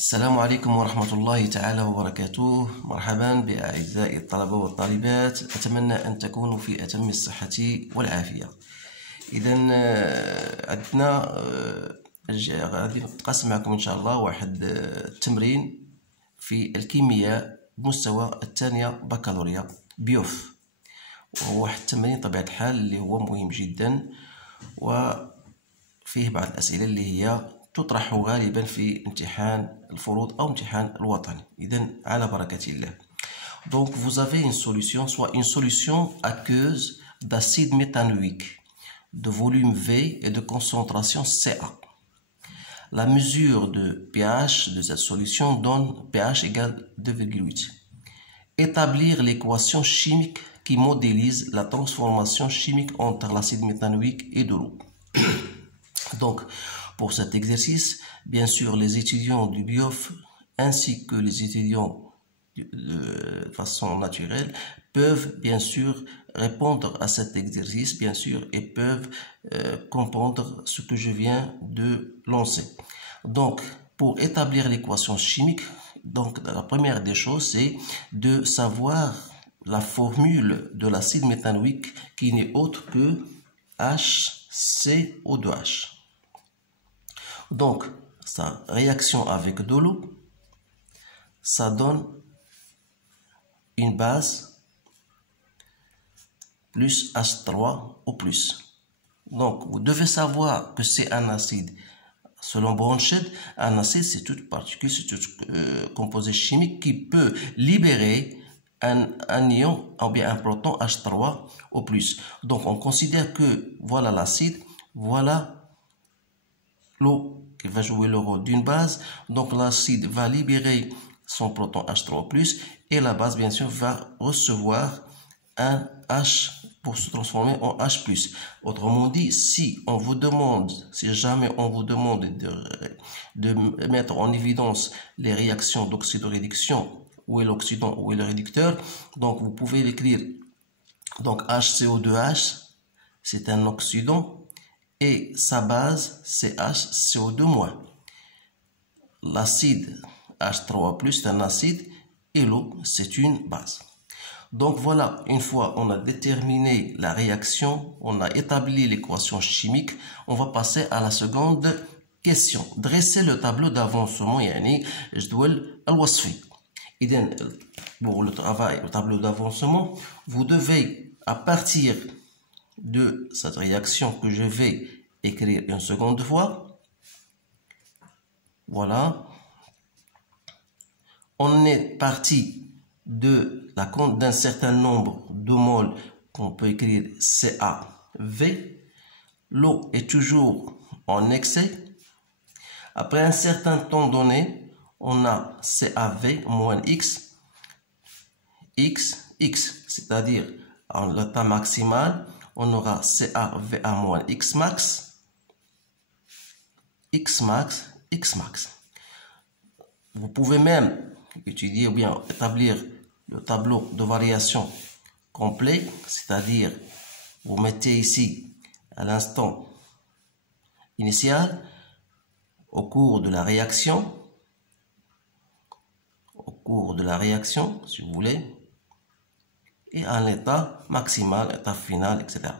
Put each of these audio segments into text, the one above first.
السلام عليكم ورحمة الله تعالى وبركاته. مرحبا بأعزائي الطلبة والطالبات، أتمنى أن تكونوا في أتم الصحة والعافية. إذا عندنا غادي نتقاسم معكم إن شاء الله واحد التمرين في الكيمياء مستوى الثانية بكالوريا بيوف، وهو واحد التمرين طبيعة الحال اللي هو مهم جدا وفيه بعض الأسئلة اللي هي تطرح غالبا في امتحان الفروض أو امتحان الوطني. إذن على بركة الله. Donc vous avez une solution, soit une solution aqueuse d'acide méthanoïque de volume V et de concentration Ca. La mesure de pH de cette solution donne pH égale 2,8. Établir l'équation chimique qui modélise la transformation chimique entre l'acide méthanoïque et de l'eau. Donc, pour cet exercice, bien sûr, les étudiants du BIOF ainsi que les étudiants de façon naturelle peuvent bien sûr répondre à cet exercice, bien sûr, et peuvent comprendre ce que je viens de lancer. Donc, pour établir l'équation chimique, donc la première des choses, c'est de savoir la formule de l'acide méthanoïque qui n'est autre que HCO2H. Donc, sa réaction avec de l'eau, ça donne une base plus H3 au plus. Donc, vous devez savoir que c'est un acide. Selon Bronsted, un acide, c'est toute particule, c'est tout composé chimique qui peut libérer un ion ou bien un proton H3 au plus. Donc, on considère que voilà l'acide, voilà l'eau qui va jouer le rôle d'une base. Donc, l'acide va libérer son proton H3+, et la base, bien sûr, va recevoir un H pour se transformer en H+. Autrement dit, si jamais on vous demande de mettre en évidence les réactions d'oxydoréduction, où est l'oxydant, où est le réducteur, donc vous pouvez l'écrire. Donc, HCO2H, c'est un oxydant, et sa base, c'est HCO2-. L'acide H3+, c'est un acide, et l'eau, c'est une base. Donc voilà, une fois on a déterminé la réaction, on a établi l'équation chimique, on va passer à la seconde question. Dresser le tableau d'avancement, yani جدول الوصفي. إذن pour le travail, le tableau d'avancement, vous devez, à partir de cette réaction que je vais écrire une seconde fois, voilà, on est parti d'un certain nombre de moles qu'on peut écrire CaV. L'eau est toujours en excès. Après un certain temps donné, on a CaV moins X, c'est-à-dire en l'état maximal, on aura CaVA moins X max. Vous pouvez même étudier ou bien établir le tableau de variation complet, c'est-à-dire vous mettez ici à l'instant initial, au cours de la réaction, si vous voulez, et à l'état maximal, état final, etc.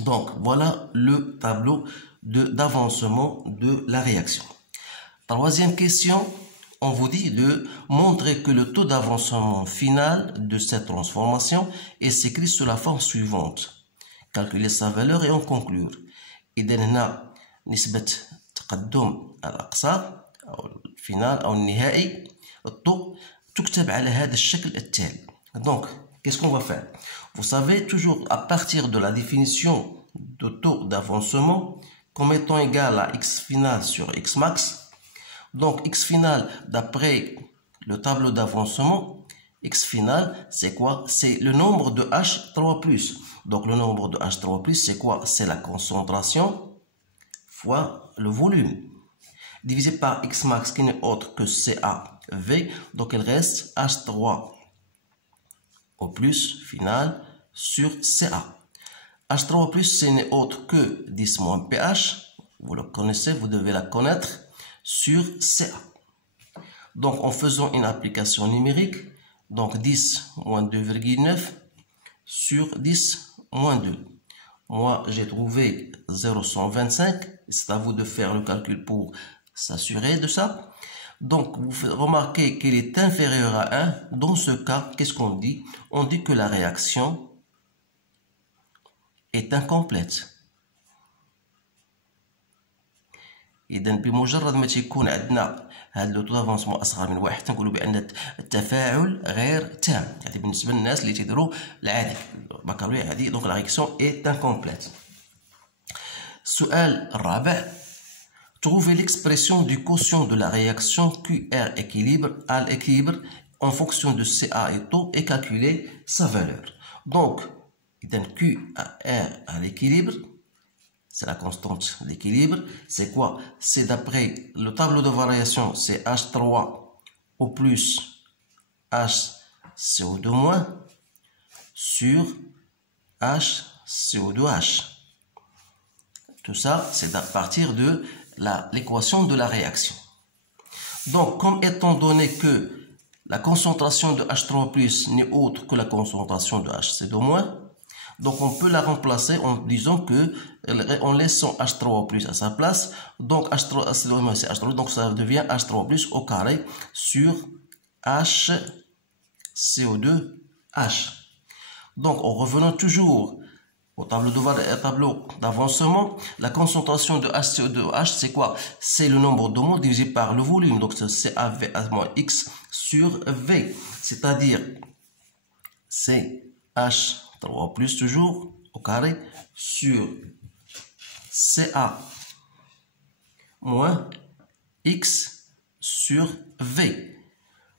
Donc, voilà le tableau d'avancement de la réaction. Troisième question, on vous dit de montrer que le taux d'avancement final de cette transformation est écrit sous la forme suivante. Calculer sa valeur et en conclure. إذن هنا نسبة تقدم الأقصى أو الفينال أو النهائي التو تكتب على هذا الشكل التالي. Donc, qu'est-ce qu'on va faire? Vous savez, toujours à partir de la définition de taux d'avancement comme étant égal à x final sur x max. Donc, x final, d'après le tableau d'avancement, x final, c'est quoi? C'est le nombre de H3+. Donc, le nombre de H3+, c'est quoi? C'est la concentration fois le volume, divisé par x max, qui n'est autre que CaV. Donc, il reste H3 au plus final sur Ca. H3+, ce n'est autre que 10 moins pH. Vous le connaissez, vous devez la connaître, sur Ca. Donc, en faisant une application numérique, donc 10 moins 2,9 sur 10 moins 2. Moi, j'ai trouvé 0,125. C'est à vous de faire le calcul pour s'assurer de ça. Donc, vous remarquez qu'il est inférieur à 1. Dans ce cas, qu'est-ce qu'on dit? On dit que la réaction est incomplète. إذا بمجرد ما تيكون عندنا هذا لو طو دافونسمون أصغر من 1 تنقولوا بأن التفاعل غير تام. يعني بالنسبة للناس اللي تيديروا العادي البكالوريا عادي، دونك لا رياكسيون إيت انكومبليت. السؤال الرابع: Trouvez l'expression du quotient de la réaction QR à l'équilibre en fonction de CA et taux et calculer sa valeur. Donc, QR à l'équilibre, c'est la constante d'équilibre. C'est quoi? C'est d'après le tableau de variation, c'est H3 au plus HCO2- sur HCO2H. Tout ça, c'est à partir de l'équation de la réaction. Donc, comme étant donné que la concentration de H3+ n'est autre que la concentration de HCO2-, donc on peut la remplacer en disant que, en laissant H3+ à sa place, donc HCO2 c'est H3, donc ça devient H3+ au carré sur HCO2H. Donc en revenant toujours au tableau d'avancement, la concentration de HCO2H, c'est quoi? C'est le nombre de moles divisé par le volume. Donc c'est AV moins X sur V. C'est-à-dire, c'est H3+ toujours au carré sur CA moins X sur V.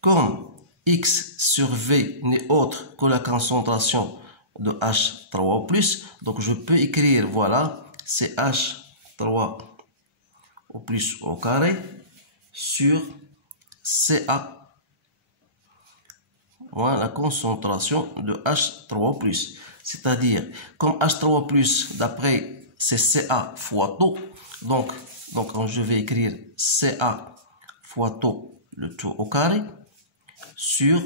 Comme X sur V n'est autre que la concentration de H3+, donc je peux écrire, voilà, c'est H3 au plus au carré sur CA moins la concentration de H3+. C'est-à-dire, comme H3+, d'après, c'est CA fois taux, donc je vais écrire CA fois taux, le taux au carré, sur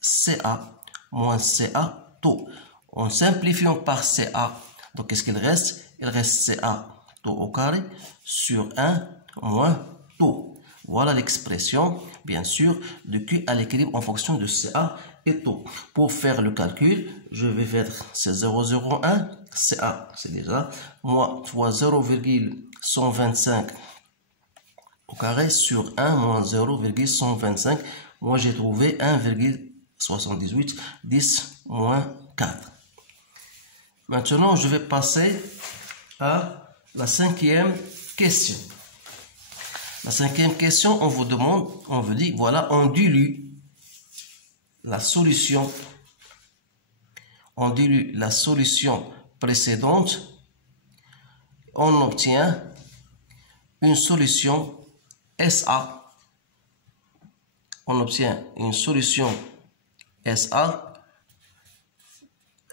CA moins CA taux. En simplifiant par CA, donc qu'est-ce qu'il reste? Il reste CA taux au carré sur 1 moins taux. Voilà l'expression, bien sûr, de Q à l'équilibre en fonction de CA et taux. Pour faire le calcul, je vais mettre c'est 0,01, CA, c'est déjà, moins fois 0,125 au carré sur 1 moins 0,125. Moi, j'ai trouvé 1,78, 10 moins 4. Maintenant, je vais passer à la cinquième question. La cinquième question, on vous demande, on vous dit, voilà, on dilue la solution précédente, on obtient une solution SA. On obtient une solution SA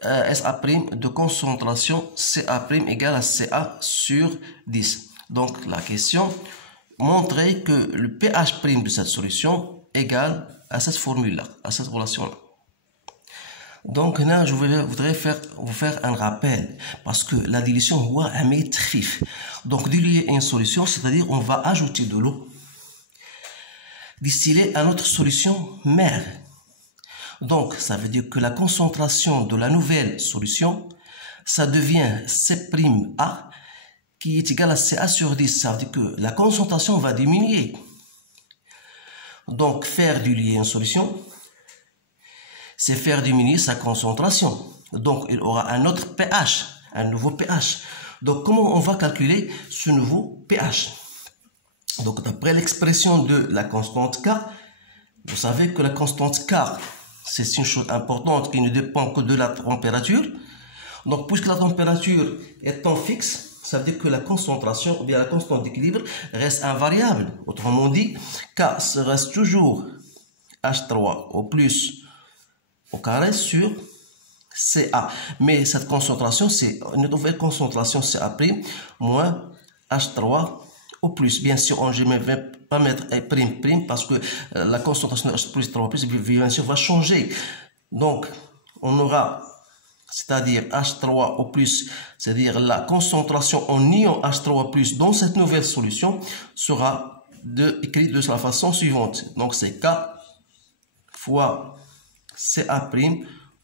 de concentration CA' égale à CA sur 10. Donc la question, montrer que le pH' de cette solution égale à cette formule-là, à cette relation-là. Donc là, je voudrais vous faire un rappel, parce que la dilution est un métrif. Donc diluer une solution, c'est-à-dire on va ajouter de l'eau distillée à notre solution mère. Donc ça veut dire que la concentration de la nouvelle solution, ça devient C'(A) qui est égal à CA sur 10. Ça veut dire que la concentration va diminuer. Donc faire diluer une solution, c'est faire diminuer sa concentration. Donc il aura un autre pH, un nouveau pH. Donc comment on va calculer ce nouveau pH? Donc d'après l'expression de la constante K, vous savez que la constante K, c'est une chose importante qui ne dépend que de la température. Donc puisque la température étant fixe, ça veut dire que la concentration ou bien la constante d'équilibre reste invariable. Autrement dit, K reste toujours H3 au plus au carré sur CA. Mais cette concentration, c'est une nouvelle concentration CA' moins H3 au plus. Bien sûr, je ne vais pas mettre prime parce que la concentration de H plus 3 plus, bien sûr, va changer. Donc, on aura, c'est-à-dire H3 au plus, c'est-à-dire la concentration en ion H3 plus dans cette nouvelle solution sera écrite de la façon suivante. Donc, c'est K fois Ca'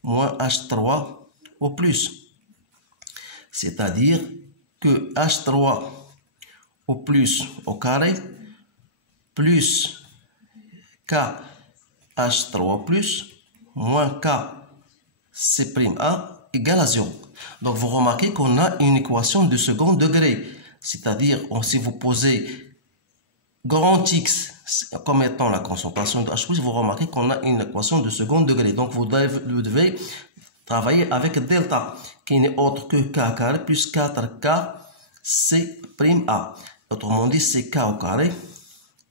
moins H3 au plus. C'est-à-dire que H3 au plus au carré plus K H3 plus moins K C'A égale à 0. Donc vous remarquez qu'on a une équation de second degré. C'est-à-dire, si vous posez grand X comme étant la concentration de H+, vous remarquez qu'on a une équation de second degré. Donc vous devez travailler avec delta, qui n'est autre que K carré plus 4K C'A. Autrement dit, c'est K au carré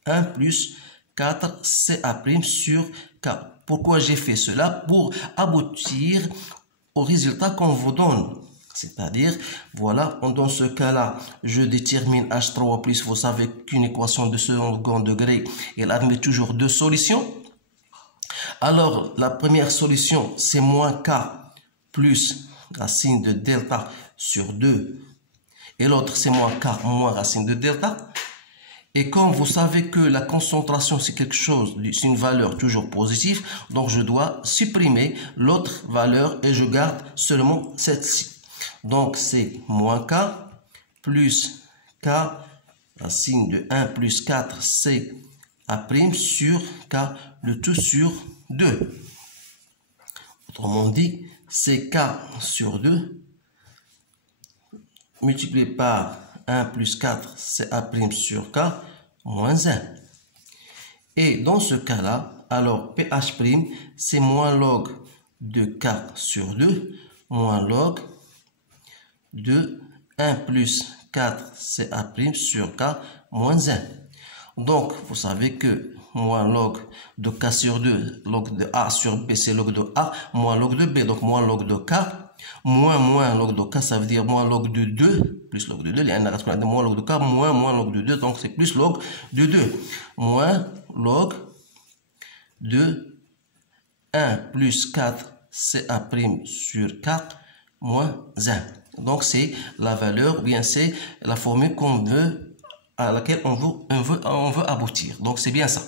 1 plus 4 Ca' sur K. Pourquoi j'ai fait cela? Pour aboutir au résultat qu'on vous donne. C'est-à-dire, voilà, dans ce cas-là, je détermine H3 plus, vous savez qu'une équation de second degré, elle admet toujours deux solutions. Alors, la première solution, c'est moins K plus racine de delta sur 2. Et l'autre, c'est moins K moins racine de delta. Et comme vous savez que la concentration, c'est quelque chose, c'est une valeur toujours positive, donc je dois supprimer l'autre valeur et je garde seulement celle-ci. Donc c'est moins K plus K racine de 1 plus 4 C'A' sur K, le tout sur 2. Autrement dit, c'est K sur 2 multiplié par 1 plus 4 C'A' sur K moins 1. Et dans ce cas-là, alors pH', c'est moins log de K sur 2 moins log de 1 plus 4 C'A' sur K moins 1. Donc, vous savez que moins log de K sur 2, log de A sur B, c'est log de A, moins log de B, donc moins log de K, moins log de K, ça veut dire moins log de 2, plus log de 2, il y a un moins log de K, moins log de 2, donc c'est plus log de 2, moins log de 1 plus 4 C'A' sur 4 moins 1. Donc c'est la valeur, ou bien c'est la formule qu'on veut, à laquelle on veut aboutir. Donc c'est bien ça.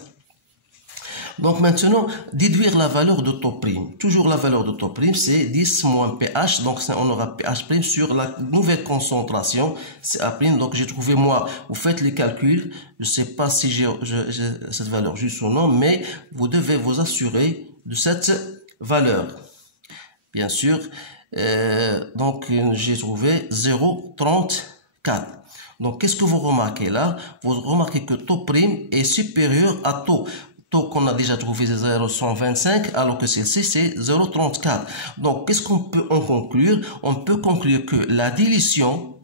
Donc maintenant, déduire la valeur de taux prime. Toujours la valeur de taux prime, c'est 10 moins pH. Donc on aura pH prime sur la nouvelle concentration C'A'. Donc j'ai trouvé moi, vous faites les calculs. Je ne sais pas si j'ai cette valeur juste ou non, mais vous devez vous assurer de cette valeur. Bien sûr, donc j'ai trouvé 0,34. Donc, qu'est-ce que vous remarquez là? Vous remarquez que taux prime est supérieur à taux. Taux qu'on a déjà trouvé, c'est 0,125, alors que celle-ci, c'est 0,34. Donc, qu'est-ce qu'on peut en conclure? On peut conclure que la dilution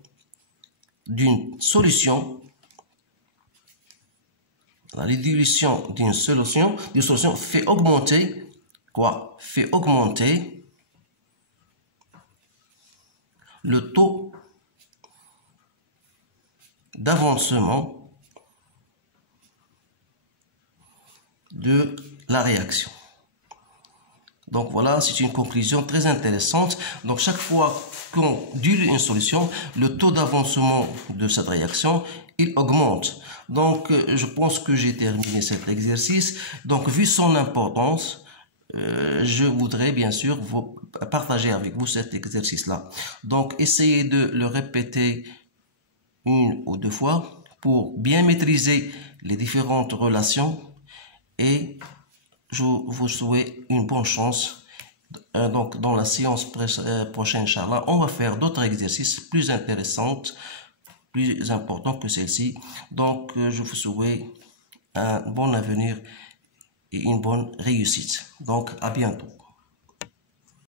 d'une solution, fait augmenter, quoi? Fait augmenter le taux d'avancement de la réaction. Donc voilà, c'est une conclusion très intéressante. Donc chaque fois qu'on dilue une solution, le taux d'avancement de cette réaction, il augmente. Donc je pense que j'ai terminé cet exercice. Donc vu son importance, je voudrais bien sûr vous partager avec vous cet exercice-là. Donc essayez de le répéter une ou deux fois pour bien maîtriser les différentes relations et je vous souhaite une bonne chance. Donc dans la séance prochaine, Inch'Allah, on va faire d'autres exercices plus intéressants, plus importants que celle-ci. Donc je vous souhaite un bon avenir et une bonne réussite. Donc à bientôt.